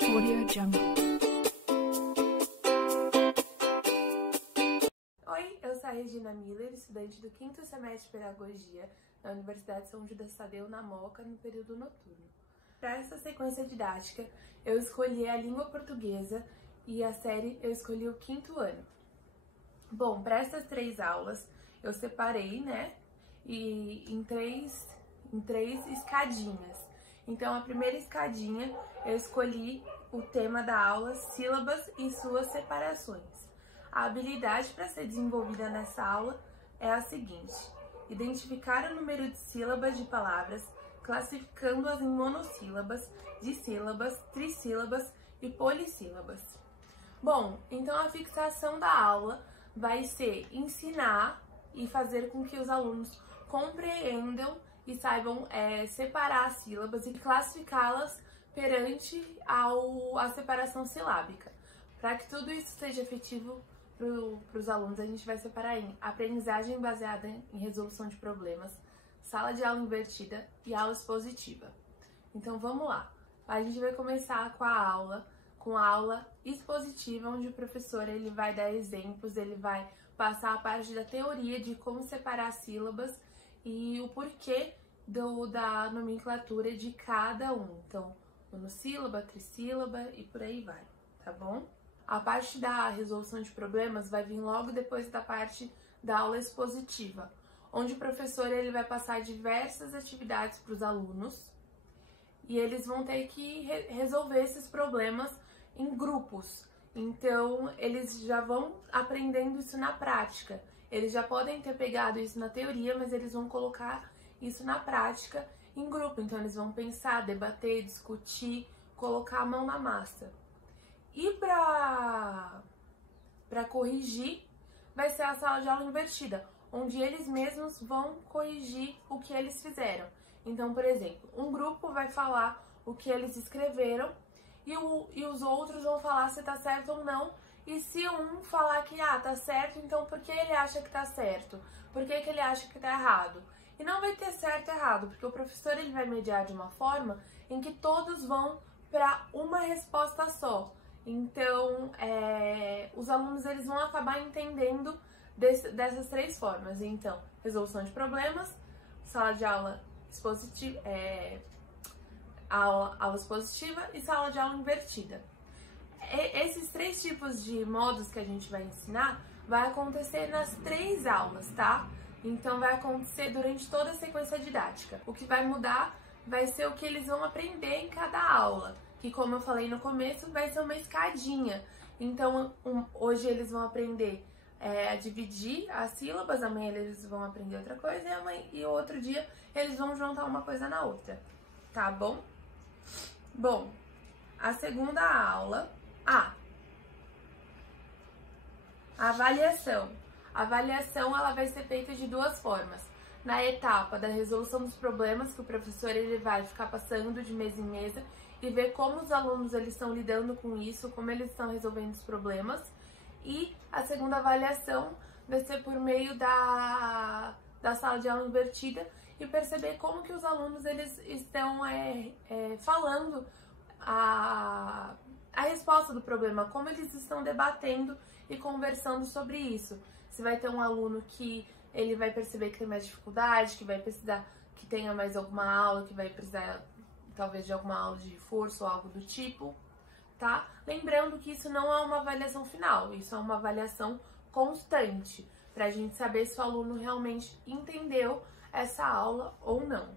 AudioJungle. Oi, eu sou a Regina Miller, estudante do 5º semestre de Pedagogia na Universidade São Judas Tadeu, na Moca, no período noturno. Para essa sequência didática, eu escolhi a língua portuguesa e a série eu escolhi o 5º ano. Bom, para essas 3 aulas, eu separei, em três escadinhas. Então, a primeira escadinha, eu escolhi o tema da aula, sílabas e suas separações. A habilidade para ser desenvolvida nessa aula é a seguinte: identificar o número de sílabas de palavras, classificando-as em monossílabas, dissílabas, trissílabas e polissílabas. Bom, então a fixação da aula vai ser ensinar e fazer com que os alunos compreendam e saibam separar as sílabas e classificá-las perante a separação silábica. Para que tudo isso seja efetivo para os alunos, a gente vai separar em aprendizagem baseada em resolução de problemas, sala de aula invertida e aula expositiva. Então vamos lá. A gente vai começar com a aula expositiva, onde o professor ele vai dar exemplos, ele vai passar a parte da teoria de como separar as sílabas e o porquê da nomenclatura de cada um. Então, monossílaba, trissílaba e por aí vai, tá bom? A parte da resolução de problemas vai vir logo depois da parte da aula expositiva, onde o professor ele vai passar diversas atividades para os alunos e eles vão ter que resolver esses problemas em grupos. Então, eles já vão aprendendo isso na prática. Eles já podem ter pegado isso na teoria, mas eles vão colocar isso na prática em grupo. Então, eles vão pensar, debater, discutir, colocar a mão na massa. E para corrigir, vai ser a sala de aula invertida, onde eles mesmos vão corrigir o que eles fizeram. Então, por exemplo, um grupo vai falar o que eles escreveram e os outros vão falar se tá certo ou não. E se um falar que tá certo, então por que ele acha que tá certo? Por que ele acha que tá errado? E não vai ter certo e errado, porque o professor ele vai mediar de uma forma em que todos vão para uma resposta só. Então, os alunos eles vão acabar entendendo dessas 3 formas. Então, resolução de problemas, sala de aula expositiva, aula expositiva e sala de aula invertida. Esses 3 tipos de modos que a gente vai ensinar vai acontecer nas 3 aulas, tá? Então, vai acontecer durante toda a sequência didática. O que vai mudar vai ser o que eles vão aprender em cada aula, que, como eu falei no começo, vai ser uma escadinha. Então, hoje eles vão aprender a dividir as sílabas, amanhã eles vão aprender outra coisa e outro dia eles vão juntar uma coisa na outra, tá bom? Bom, a segunda aula, a avaliação. A avaliação ela vai ser feita de 2 formas. Na etapa da resolução dos problemas, que o professor ele vai ficar passando de mesa em mesa e ver como os alunos eles estão lidando com isso, como eles estão resolvendo os problemas. E a segunda avaliação vai ser por meio da sala de aula invertida e perceber como que os alunos eles estão falando a resposta do problema, como eles estão debatendo e conversando sobre isso. Se vai ter um aluno que ele vai perceber que tem mais dificuldade, que vai precisar que tenha mais alguma aula, que vai precisar talvez de alguma aula de reforço ou algo do tipo, tá? Lembrando que isso não é uma avaliação final, isso é uma avaliação constante, pra gente saber se o aluno realmente entendeu essa aula ou não,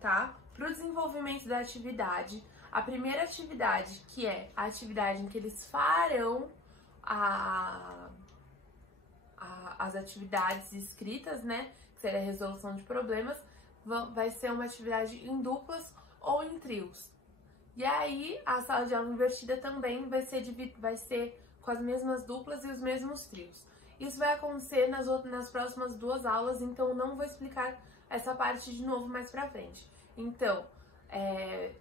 tá? Pro desenvolvimento da atividade, a primeira atividade, que é a atividade em que eles farão as atividades escritas, que seria a resolução de problemas, vai ser uma atividade em duplas ou em trios. E aí, a sala de aula invertida também vai ser com as mesmas duplas e os mesmos trios. Isso vai acontecer nas próximas 2 aulas, então não vou explicar essa parte de novo mais pra frente. Então,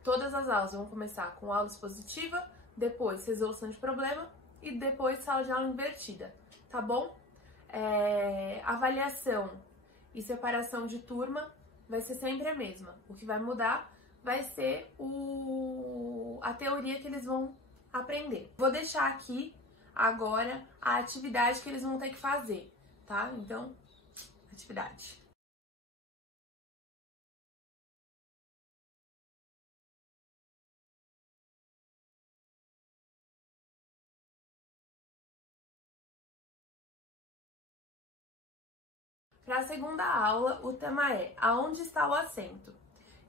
todas as aulas vão começar com aula expositiva, depois resolução de problema e depois sala de aula invertida, tá bom? Avaliação e separação de turma vai ser sempre a mesma. O que vai mudar vai ser a teoria que eles vão aprender. Vou deixar aqui agora a atividade que eles vão ter que fazer, tá? Então, atividade. Para a segunda aula, o tema é aonde está o acento?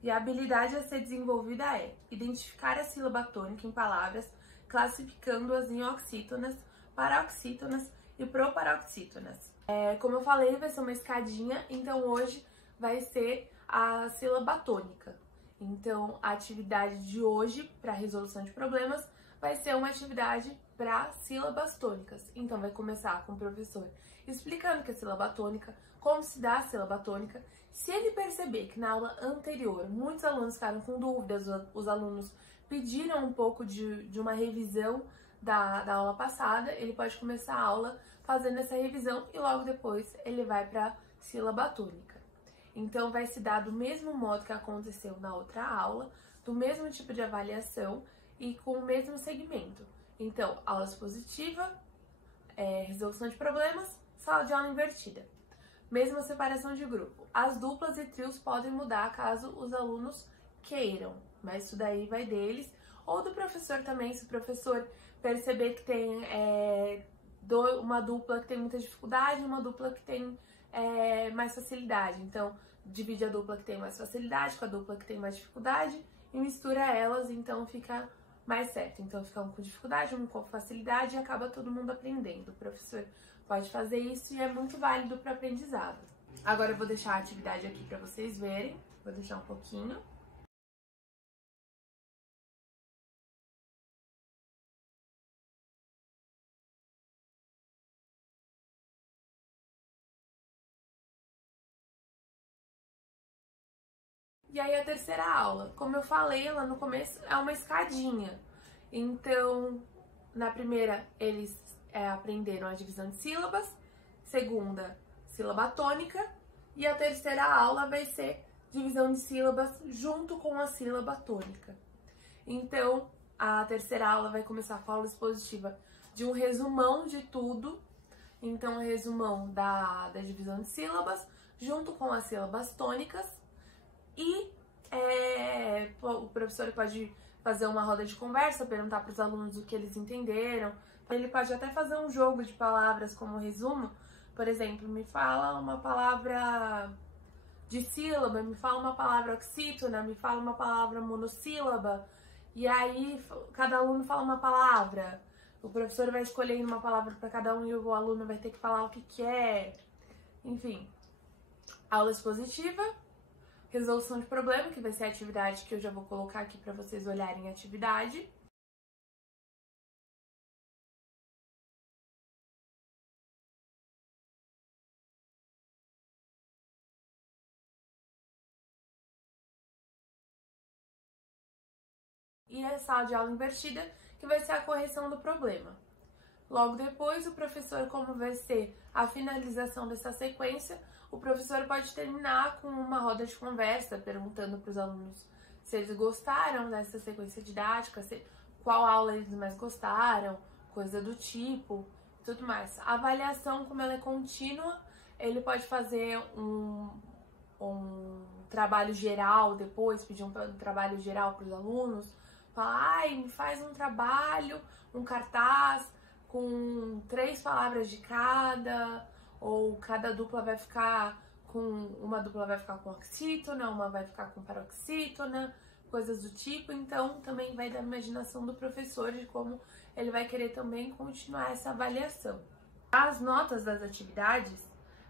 E a habilidade a ser desenvolvida é identificar a sílaba tônica em palavras, classificando-as em oxítonas, paroxítonas e proparoxítonas. Como eu falei, vai ser uma escadinha, então hoje vai ser a sílaba tônica. Então, a atividade de hoje para resolução de problemas vai ser uma atividade para sílabas tônicas. Então, vai começar com o professor explicando que é sílaba tônica, como se dá a sílaba tônica. Se ele perceber que na aula anterior muitos alunos ficaram com dúvidas, os alunos pediram um pouco de uma revisão da aula passada, ele pode começar a aula fazendo essa revisão e logo depois ele vai para sílaba tônica. Então vai se dar do mesmo modo que aconteceu na outra aula, do mesmo tipo de avaliação e com o mesmo segmento. Então, aula expositiva, resolução de problemas, sala de aula invertida. Mesma separação de grupo. As duplas e trios podem mudar caso os alunos queiram, mas isso daí vai deles. Ou do professor também, se o professor perceber que tem uma dupla que tem muita dificuldade e uma dupla que tem mais facilidade. Então, divide a dupla que tem mais facilidade com a dupla que tem mais dificuldade e mistura elas, então fica mais certo. Então, fica um com dificuldade, um com facilidade e acaba todo mundo aprendendo. O professor pode fazer isso e é muito válido para o aprendizado. Agora eu vou deixar a atividade aqui para vocês verem. Vou deixar um pouquinho. E aí a terceira aula, como eu falei lá no começo, é uma escadinha. Então, na primeira eles aprenderam a divisão de sílabas, segunda, sílaba tônica, e a terceira aula vai ser divisão de sílabas junto com a sílaba tônica. Então, a terceira aula vai começar com a aula expositiva de um resumão de tudo. Então, resumão da divisão de sílabas junto com as sílabas tônicas. E o professor pode fazer uma roda de conversa, perguntar para os alunos o que eles entenderam. Ele pode até fazer um jogo de palavras como resumo. Por exemplo, me fala uma palavra de sílaba, me fala uma palavra oxítona, me fala uma palavra monossílaba. E aí cada aluno fala uma palavra. O professor vai escolhendo uma palavra para cada um e o aluno vai ter que falar o que quer. Enfim, aula expositiva. Resolução de problema, que vai ser a atividade que eu já vou colocar aqui para vocês olharem a atividade. E a sala de aula invertida, que vai ser a correção do problema. Logo depois, o professor, como vai ser a finalização dessa sequência, o professor pode terminar com uma roda de conversa, perguntando para os alunos se eles gostaram dessa sequência didática, qual aula eles mais gostaram, coisa do tipo, tudo mais. A avaliação, como ela é contínua, ele pode fazer um trabalho geral depois, pedir um trabalho geral para os alunos, falar, me faz um trabalho, um cartaz com 3 palavras de cada, ou cada dupla vai ficar uma dupla vai ficar com oxítona, uma vai ficar com paroxítona, coisas do tipo. Então também vai da imaginação do professor de como ele vai querer também continuar essa avaliação. As notas das atividades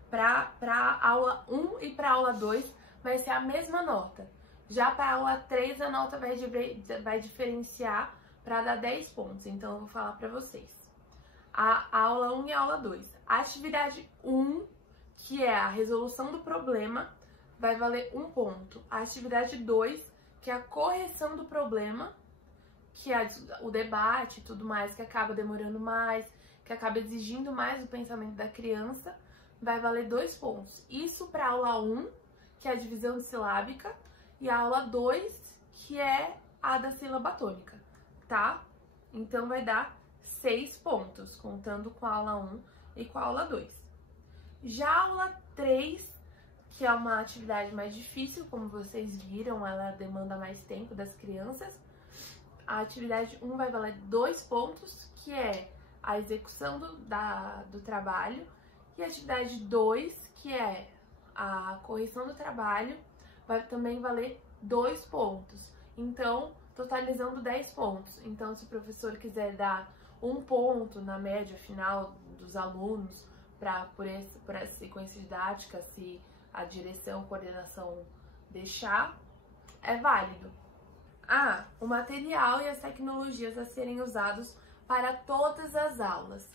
para aula 1 e para aula 2 vai ser a mesma nota. Já para aula 3 a nota vai diferenciar para dar 10 pontos. Então eu vou falar para vocês. A aula 1 e a aula 2. A atividade 1, que é a resolução do problema, vai valer 1 ponto. A atividade 2, que é a correção do problema, que é o debate e tudo mais, que acaba demorando mais, que acaba exigindo mais o pensamento da criança, vai valer 2 pontos. Isso para a aula 1, que é a divisão silábica, e a aula 2, que é a da sílaba tônica, tá? Então vai dar 6 pontos, contando com a aula 1 e com a aula 2. Já a aula 3, que é uma atividade mais difícil, como vocês viram, ela demanda mais tempo das crianças. A atividade 1 vai valer 2 pontos, que é a execução do trabalho, e a atividade 2, que é a correção do trabalho, vai também valer 2 pontos. Então, totalizando 10 pontos. Então, se o professor quiser dar 1 ponto na média final dos alunos por essa sequência didática, se a direção, coordenação deixar, é válido. O material e as tecnologias a serem usados para todas as aulas.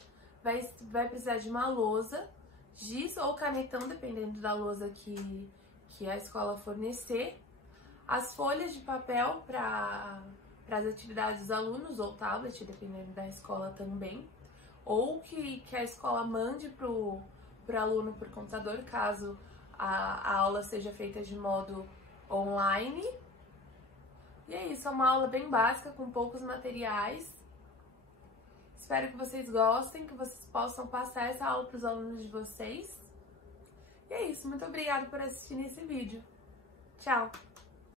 Vai precisar de uma lousa, giz ou canetão, dependendo da lousa que a escola fornecer. As folhas de papel para as atividades dos alunos, ou tablet, dependendo da escola também. Ou que a escola mande para o aluno por computador, caso a aula seja feita de modo online. E é isso, é uma aula bem básica, com poucos materiais. Espero que vocês gostem, que vocês possam passar essa aula para os alunos de vocês. E é isso, muito obrigada por assistir esse vídeo. Tchau!